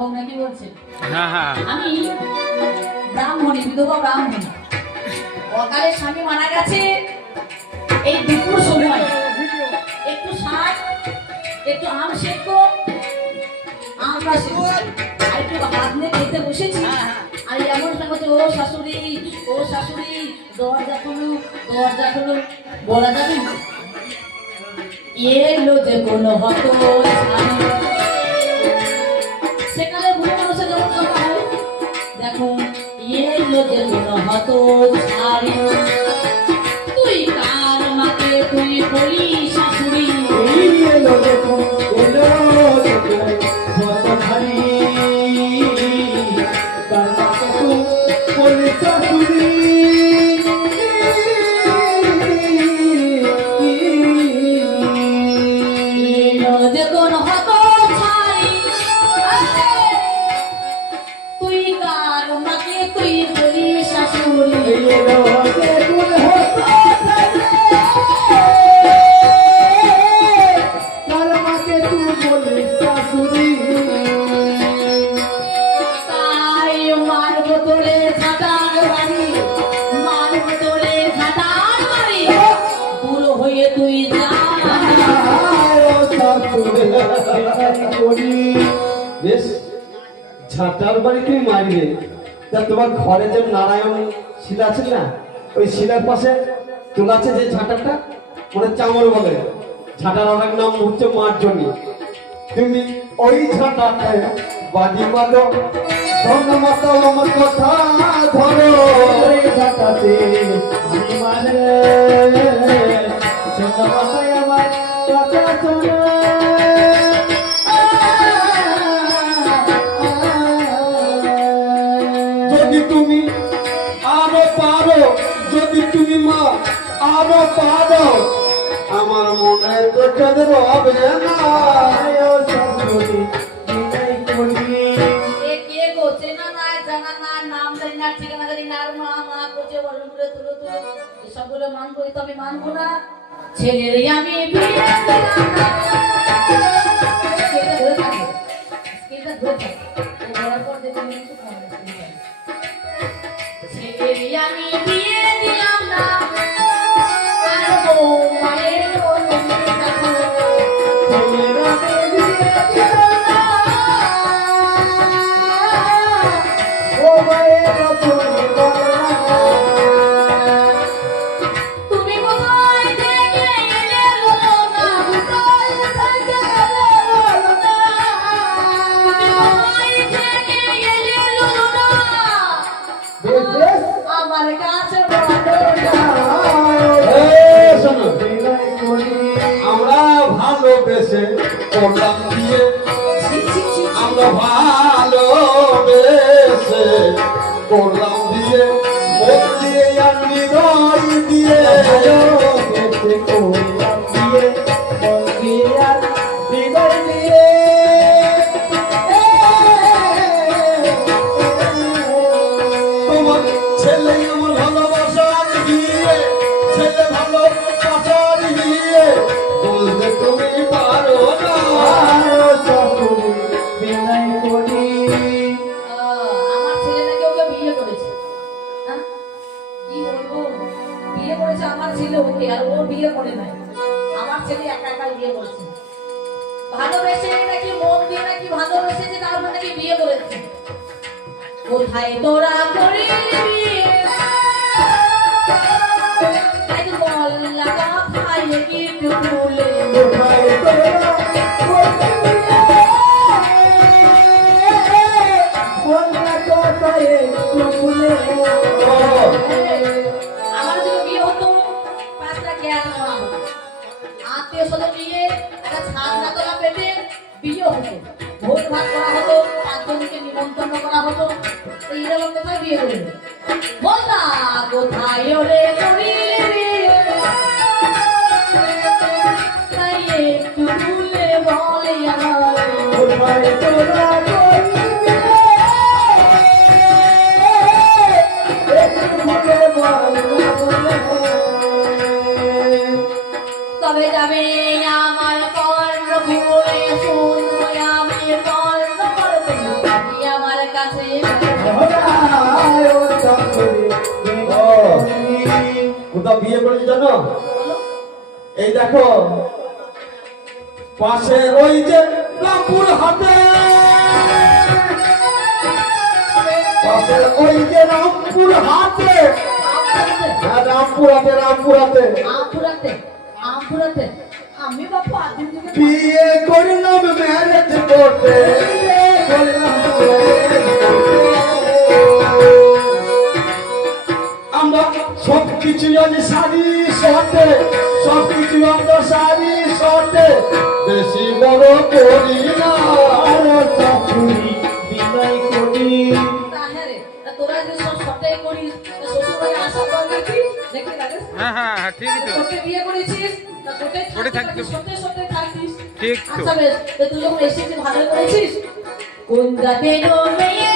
হোক নাকি বলছেন? হ্যাঁ হ্যাঁ আমি ব্রাহ্মণী, বিধবা ব্রাহ্মণী। অকালে স্বামী মারা গেছে। এই দুপুর সময় একটু শাক, একটু আম সেদ্ধ, আমরা সেদ্ধ আর একটু ভাত নিয়ে খেতে বসেছি। আর এমন সময় বলছে, ও শাশুড়ি, ও শাশুড়ি, দরজা খুলু, দরজা খুলু। বলা যাবে না? এলো যে কোনো হত সেকালে বুড়ো মানুষের যেমন কথা হয়, দেখো এলো যে কোনো হত ছাড়ি। তুই কার মাকে তুই বলি শাশুড়ি, এলো দেখো, এলো দেখো, কত ভারী, তার মাকে তো বলি শাশুড়ি। এলো যে কোনো হত ছাড়ি। তুই কার মাকে তুই বলি শাশুড়ি। এলো দেখো, তার মাকে তুই বলি শাশুড়ি। তাই মারবো তোরে ঝাঁটার বাড়ি, মারবো তোরে ঝাঁটার বাড়ি। বুড়ো হয়ে তুই যা। বেশ ঝাঁটার বাড়ি তুমি মারবে, তা তোমার ঘরে যে নারায়ণ শিলা আছে না, ওই শিলার পাশে তোলা আছে যে ঝাঁটারটা, মানে চামর বলে, ঝাঁটার অনেক নাম হচ্ছে মার জন্য। তুমি ওই ঝাঁটাটায় বাজি বাজো, ধন্য মাতা আমার কথা ধরো। ওই ঝাঁটাতে বাজি মারে, ধন্য মাতাই আমার কথা শোনো। যদি তুমি আরো পারো, যদি তুমি মা আরো পারো, আমার মনে তো কেঁদে হবে না। এ কে গো? চেনা নাই, জানা নাই, নাম জানি না, ঠিকানা জানি না, আর মা মা করছে, বড় করে তুলো তুলো। এসবগুলো মানবো, তো আমি মানবো না। ছেলের আমি বিয়ে দিলাম না। স্কেলটা ধরে থাকে, স্কেলটা ধরে থাকে। ও বলার পর দেখে কিছু খাওয়া যায়। ছেলের আমি বিয়ে দিলাম না, আর বউ মায়ের অনুমতি দেখো। তুমি কোথায় থেকে এলে বলো না, কোথায় থেকে এলে বলো না, কোথায় থেকে এলে বলো না, আমার কাছে বলো না। শোনো, আমরা ভালোবেসে করলাম দিয়ে, ছি, ছি, ছি, ছি। আমরা ভালোবেসে করলাম দিয়ে, মন দিয়ে আর হৃদয় দিয়ে, ভালোবেসে করলাম দিয়ে, মন দিয়ে আর হৃদয় দিয়ে। তোমার ছেলে আমার ভালোবাসার দিয়ে, ছেলে ভালোবাসার দিয়ে, বলতে তুমি পারো না। আমার ছেলে নাকি ওকে বিয়ে করেছে। হ্যাঁ? কি বলবো? বিয়ে করেছে আমার ছেলে ওকে, আর ও বিয়ে করে নাই। আমার ছেলে একা একাই বিয়ে করেছে। ভালোবেসে নাকি মন দিয়ে নাকি ভালোবেসেছে, তারপর নাকি বিয়ে করেছে। কোথায় তোরা করলি বিয়ে? তাই তো বললা কথায় একটু ভুলে। আমার যদি বিয়ে হতো, 5টা গ্যাস নেওয়া হতো, আত্মীয় স্বজন নিয়ে একটা ছাদনা তোলা পেটে বিয়ে হতো, ভোজ ভাত করা হতো, 5 জনকে নিমন্ত্রণ করা হতো। এইরকম কোথায় বিয়ে করবে? বল না, কোথায় ওরে করিলে বিয়ে? তাই একটু ভুলে বলে আমার, তবে যাবে আমার কর্ণ ভুলে শুনবো আমি কর্ণ করবে। কোথাও বিয়ে করেছি জানো? বলো। এই দেখো পাশে ওই যে রামপুর হাটে, পাশে ওই যে রামপুর হাটে, হ্যাঁ রামপুর হাটে, রামপুর হাটে আমপুরাতে, আমপুরাতে। আমি বাপু আদিম থেকে বিয়ে করলাম ম্যারেজ করতে, বিয়ে করলাম marriage করতে। আমরা সবকিছু জানি শাড়ি শর্টে, সবকিছু আমরা শাড়ি শর্টে, বেশি বড় করি না আর শাশুড়ি বিদায় করি। তাহারে তোরা যে সব সটাই করিস শ্বশুর বাড়ি আসার পর দেখি দেখি লাগে। হ্যাঁ হ্যাঁ হ্যাঁ ঠিকই তো, তোকে বিয়ে করেছিস তা তোকে ওটাই থাকতে থাকতে সত্যি সত্যি থাকিস। ঠিক তো। আচ্ছা বেশ, তো তুই যখন এসেছিস ভালো করেছিস। কোন রাতে মেয়ে